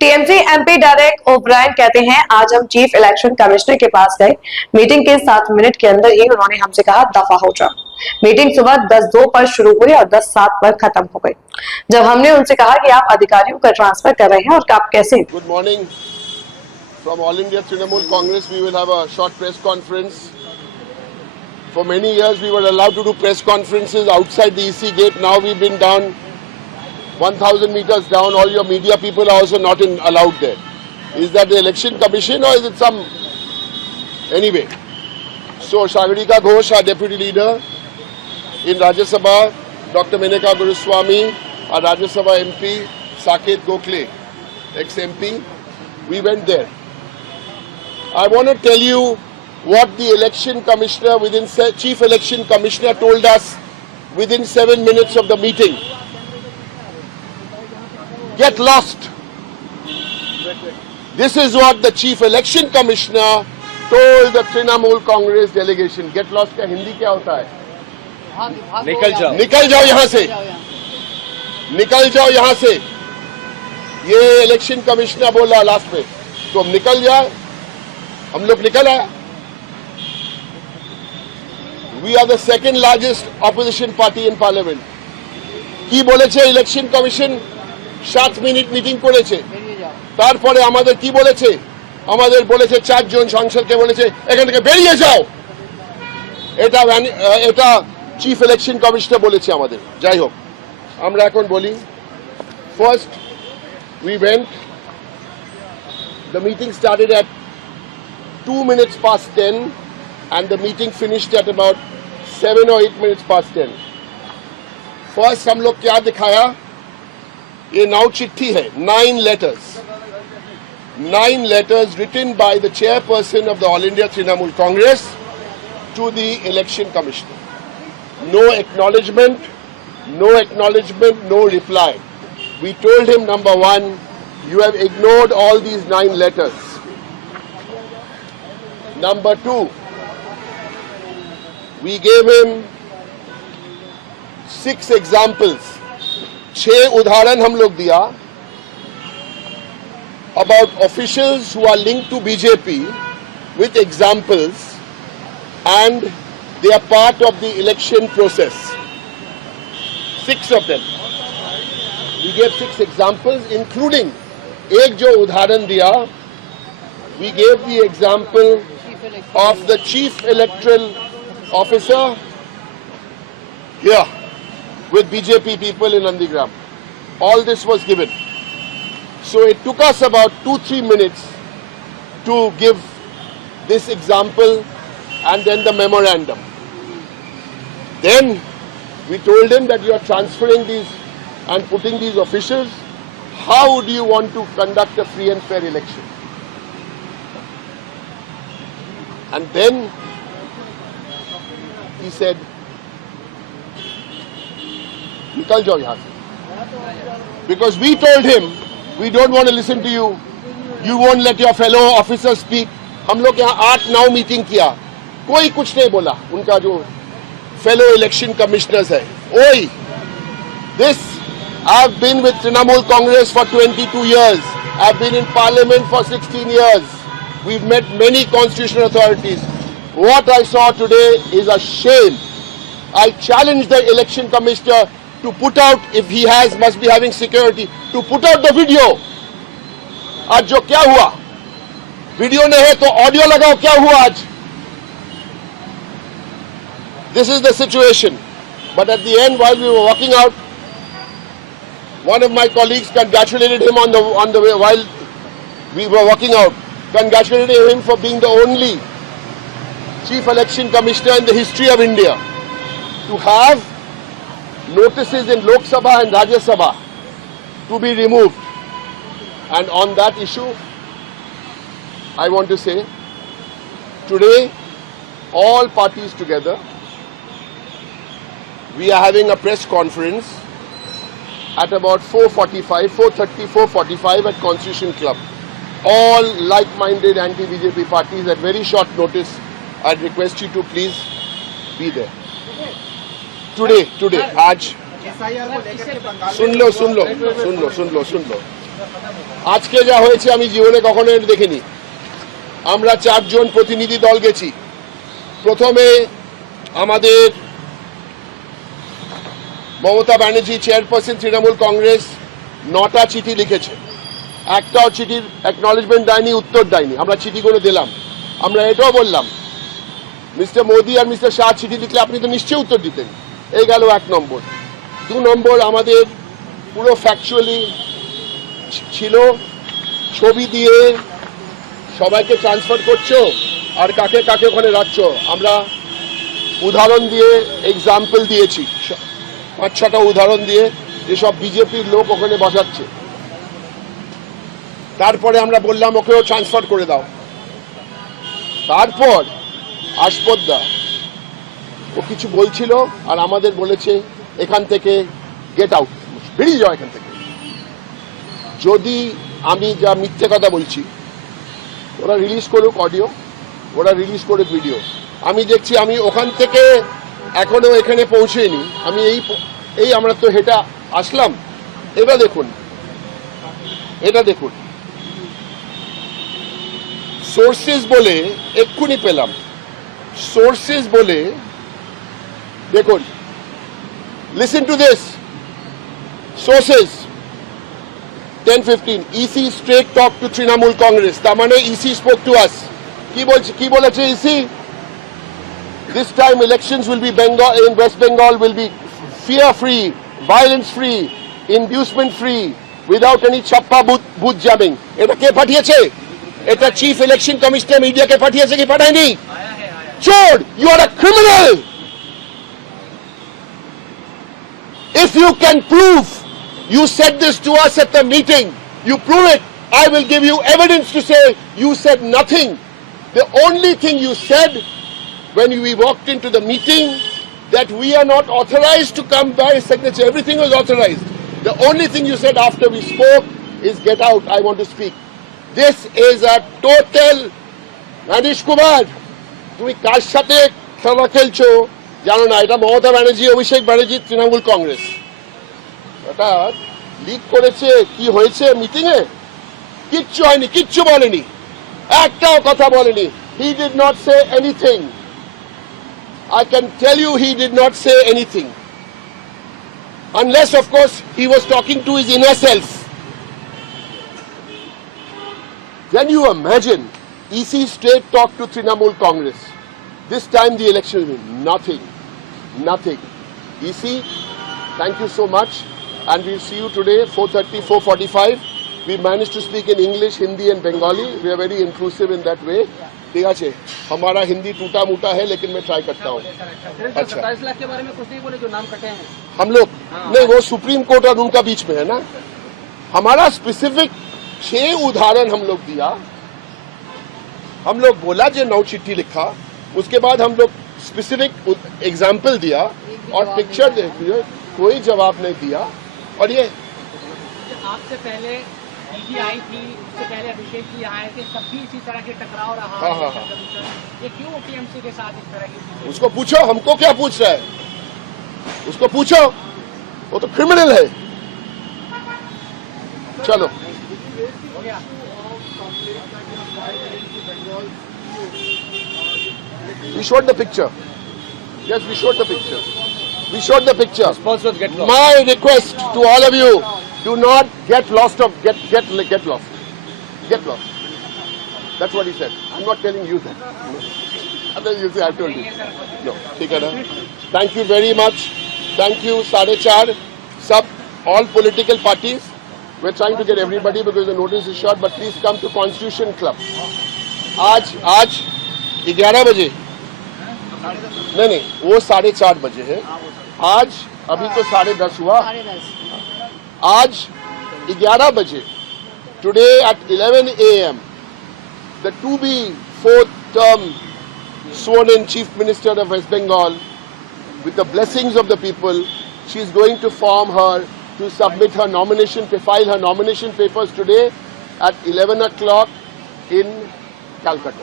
TMC MP direct O'Brien कहते हैं, आज हम चीफ इलेक्शन कमिश्नर के पास गए। मीटिंग के 7 मिनट के अंदर ही उन्होंने हमसे कहा दफा हो जाओ। मीटिंग सुबह 10:02 पर शुरू हुई और 10:07 पर खत्म हो गई। जब हमने उनसे कहा कि आप अधिकारियों का ट्रांसफर कर रहे हैं और आप कैसे। Good morning from all India Trinamool Congress. We will have a short press conference. For many years we were allowed to do press conferences outside the EC gate. Now we've been down 1,000 meters down. All your media people are also not allowed there. Is that the election commission or is it some... Anyway, so Sagarika Ghosh, our deputy leader in Rajya Sabha, Dr. Menaka Guruswamy, our Rajya Sabha MP, Saket Gokhale, ex-MP, we went there. I want to tell you what the election commissioner chief election commissioner told us within 7 minutes of the meeting. Get lost. This is what the chief election commissioner told the Trinamool Congress delegation. Get lost का हिंदी क्या होता है? निकल जाओ यहाँ से, निकल जाओ यहाँ से। ये इलेक्शन कमिश्नर बोला लास्ट में, तो हम निकल जाए, हम लोग निकल आए। We are the second largest opposition party in parliament. কি বলেছে ইলেকশন কমিশন? 7 মিনিট মিটিং করেছে। তারপরে আমাদের কি বলেছে? আমাদের বলেছে 4 জন সংসদকে বলেছে এখান থেকে বেরিয়ে যাও। এটা চিফ ইলেকশন কমিশনার বলেছে আমাদের। যাই হোক, আমরা এখন বলি, first we went, the meeting started at 2 minutes past 10 and the meeting finished at about 7 or 8 minutes past 10. First हम लोग क्या दिखाया? ये नाउ चिट्ठी है, 9 letters. 9 letters written by the chairperson of the All India Trinamool Congress to the election commissioner. No acknowledgement, no reply. We told him, number one, you have ignored all these 9 letters. Number two, we gave him 6 examples. 6 उदाहरण हम लोग दिया about officials who are linked to BJP with examples and they are part of the election process. 6 of them. We gave 6 examples, including एक जो उदाहरण दिया, we gave the example of the chief electoral officer here with BJP people in Nandigram. All this was given. So it took us about 2-3 minutes to give this example and then the memorandum. Then we told him that you are transferring these and putting these officials. How do you want to conduct a free and fair election? And then he said, निकल जाओ यहाँ से. Because we told him, we don't want to listen to you. You won't let your fellow officers speak. हम लोग यहाँ 8-9 meeting किया, कोई कुछ नहीं बोला. उनका जो fellow election commissioners है, ओए, this, I've been with Trinamool Congress for 22 years. I've been in parliament for 16 years. We've met many constitutional authorities. What I saw today is a shame. I challenge the election commissioner to put out, if he must be having security, to put out the video. आज जो क्या हुआ? Video नहीं है तो audio लगाओ, क्या हुआ आज? This is the situation. But at the end, while we were walking out, one of my colleagues congratulated him on the way while we were walking out. Congratulated him for being the only chief election commissioner in the history of India to have notices in Lok Sabha and Rajya Sabha to be removed. And on that issue, I want to say, today, all parties together, we are having a press conference at about 4:45 at Constitution Club. All like-minded anti-BJP parties at very short notice. I'd request you to please be there. Today आज শুনলো আজকে যা হয়েছে আমি জীবনে কখনো দেখিনি। আমরা 4 জন প্রতিনিধি দল গেছি। প্রথমে আমাদের মমতা ব্যানার্জি চেয়ারপারসন তৃণমূল কংগ্রেস 9টা চিঠি লিখেছে, একটাও চিঠির অ্যাকনলেজমেন্ট দেয়নি, উত্তর দেয়নি। আমরা চিঠিগুলো দিলাম। আমরা এটাও বললাম মিস্টার মোদি আর মিস্টার শাহ চিঠি লিখলে আপনি তো নিশ্চয়ই উত্তর দিতেন। এই গেল 1 নম্বর। 2 নম্বর, আমাদের পুরো ফ্যাকচুয়ালি ছিল ছবি দিয়ে সবাইকে ট্রান্সফার করছো আর কাকে কাকে ওখানে রাখছো। আমরা উদাহরণ দিয়ে এক্সাম্পল দিয়েছি, 5-6টা উদাহরণ দিয়ে যেসব বিজেপির লোক ওখানে বসাচ্ছে। তারপরে আমরা বললাম ওকেও ট্রান্সফার করে দাও। তারপর আশপদ্দা ও কিছু বলছিল আর আমাদের বলেছে এখান থেকে গেট আউট, বেরিয়ে যাও এখান থেকে। যদি আমি যা মিথ্যে কথা বলছি, ওরা রিলিজ করুক অডিও, ওরা রিলিজ করুক ভিডিও। আমি দেখছি আমি ওখান থেকে এখনো এখানে পৌঁছেনি। আমি এই আমরা তো হেঁটে আসলাম। এটা দেখুন সোর্সেস বলে এক্ষুনি পেলাম। সোর্সেস বলে দেখুন, listen to this sources 10:15 EC straight talk to Trinamool Congress। তার মানে EC spoke to us। কি বলেছে EC? This time elections will be in West Bengal will be fear free, violence free, inducement free, without any chappa booth jamming। এটা কে পাঠিয়েছে? এটা chief election commissioner মিডিয়াকে পাঠিয়েছে কি পাঠায়নি? চোর, you are a criminal। If you can prove you said this to us at the meeting, you prove it, I will give you evidence to say you said nothing. The only thing you said when we walked into the meeting that we are not authorized to come by signature. Everything was authorized. The only thing you said after we spoke is get out, I want to speak. This is a total Manish Kumar, তুমি কার সাথে খেলা খেলছো জানো না। এটা মমতা ব্যানার্জি, অভিষেক ব্যানার্জি, তৃণমূল কংগ্রেস। এটা leak করেছে। কি হয়েছে মিটিং এ? কিচ্ছু হয়নি, কিচ্ছু বলেনি, একটাও কথা বলেনি। He did not say anything. I can tell you he did not say anything. Unless of course he was talking to his inner self. Can you imagine EC straight talk to Trinamool Congress? This time the election will be nothing. EC, thank you so much, and we'll see you today 4:30, 4:45. We managed to speak in English, Hindi and Bengali. We are very inclusive in that way. ठीक है, हमारा हिंदी टूटा मूटा है लेकिन मैं try करता हूँ। अच्छा, 27 लाख के बारे में कुछ नहीं बोले जो नाम कटे हैं हम लोग। नहीं, वो सुप्रीम कोर्ट और उनका बीच में है ना। हमारा स्पेसिफिक 6 उदाहरण हम लोग दिया। हम लोग बोला जो 9 चिट्ठी लिखा, उसके बाद हम लोग स्पेसिफिक एग्जाम्पल दिया और पिक्चर दे दिए, कोई जवाब नहीं दिया। और ये आपसे पहले दीदी आई थी, उससे पहले अभिषेक जी आए थे, तब भी इसी तरह के टकराव रहा। हाँ। ये क्यों टीएमसी के साथ इस तरह की? उसको पूछो, हमको क्या पूछ रहा है? उसको पूछो, वो तो क्रिमिनल है। चलो we showed the picture. Yes, we showed the picture. My request to all of you, do not get lost. Get lost. That's what he said. I'm not telling you that. And then you say I told you. No, ठीक है ना? Thank you very much. Thank you 4:30 sub all political parties. We're trying to get everybody because the notice is short, but please come to Constitution Club. आज 11 बजे नहीं वो 4:30 बजे है। आज अभी तो 10:30 हुआ। आज 11 बजे today at 11 a.m. the to be 4th term sworn in Chief Minister of West Bengal, with the blessings of the people, she is going to submit her nomination, file her nomination papers today at 11 o'clock in Calcutta.